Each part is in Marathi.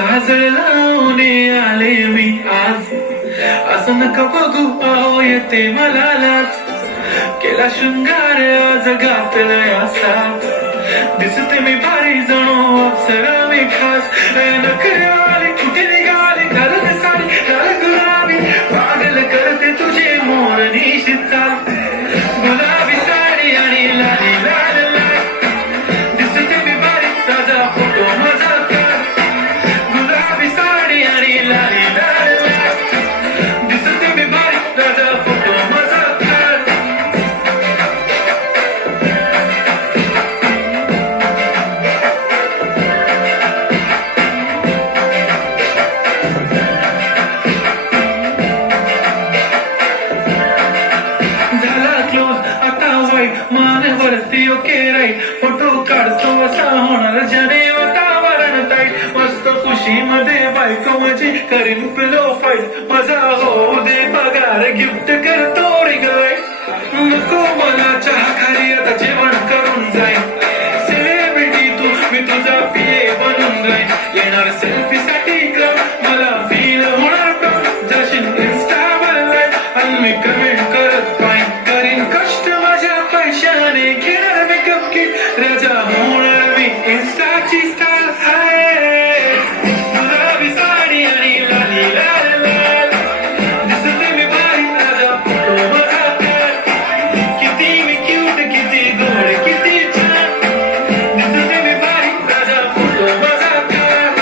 काजळ लावून आले मी आज, असं नका बघू पाहू येते मला लाज. केला शृंगार आज घातलाय असा, दिसते मी भारी जणू अप्सरा मी खास. नखरे आले कुठे निघाले घालत साडी लाल गुलाबी, पागल करते तुझे मोर निशित चाल. गुलाबी साडी आणि लाली लाल लाल, दिसते मी भारी साधा फोटो माझा काढ. गुलाबी साडी आणि लाली लाल लाल, दिसते मी भारी साधा फोटो माझा काढ. झाला क्लोज आता वाईट मानेवरती ओके राईट, फोटो काढतो असा होणार ज्याने वातावरण ताईट. मस्त खुशीमध्ये बायको माझी करीन पिलो फाईट, मजा होऊ दे पगार गिफ्ट करतो रिंग लाईट. नको मला चहा खाली आता जेवण करून जाईन, सेलिब्रिटी तू मी तुझा पिये बनून जाईन. येणार सेल्फी साठी क्लब मला फील होणार प्राऊड, जाशील इन्स्टावर लाईव्ह आणि मी कमेंट करत पाहिन. करीन कष्ट माझ्या पैशाने, घेणार मेकअप किट राजा होणार मी इन्स्टाची स्टाईल आहे. गुलाबी साडी आणि लाली लाल लाल, दिसते मी भारी राजा फोटो माझा काढ. किती मी क्यूट किती गोड किती छान, दिसते मी भारी राजा फोटो माझा काढ.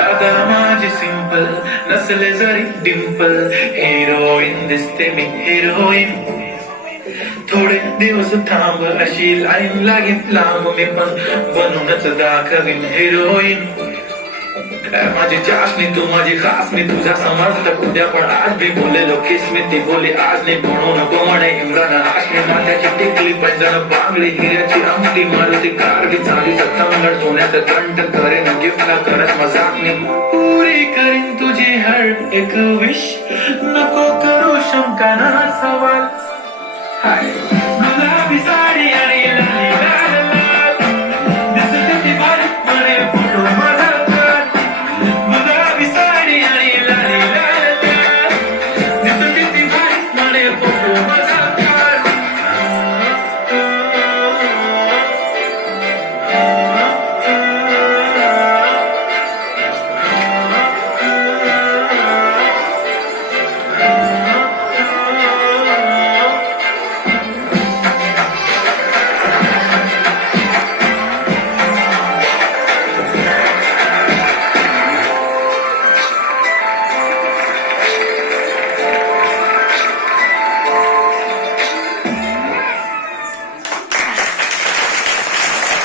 आता माझी सिंपल नसले जरी डिंपल, हिरोईन दिसते मी हिरोईन. थोडे दिवस थांब अशी लाईन लागेल लांब, मी पण बनूनच दाखवीन हिरोईन. माझी चाशनी तू माझी खास, मी तुझा समजत उद्या पण आज भी बोलेलो किस मी ती बोली आज नाही. म्हणू नको म्हणे इम्रान हाशमी, माथ्याची टिकली पैंजण बांगडी हिऱ्याची अंगठी, मारुती कारवी चांदी सत्तांगड सोन्याचं कंठ करेन गिफ्टला करत मजाकनी. पुरी करीन तुझी हर एक विश, नको करू शंका ना सवाल. हाय गुलाबी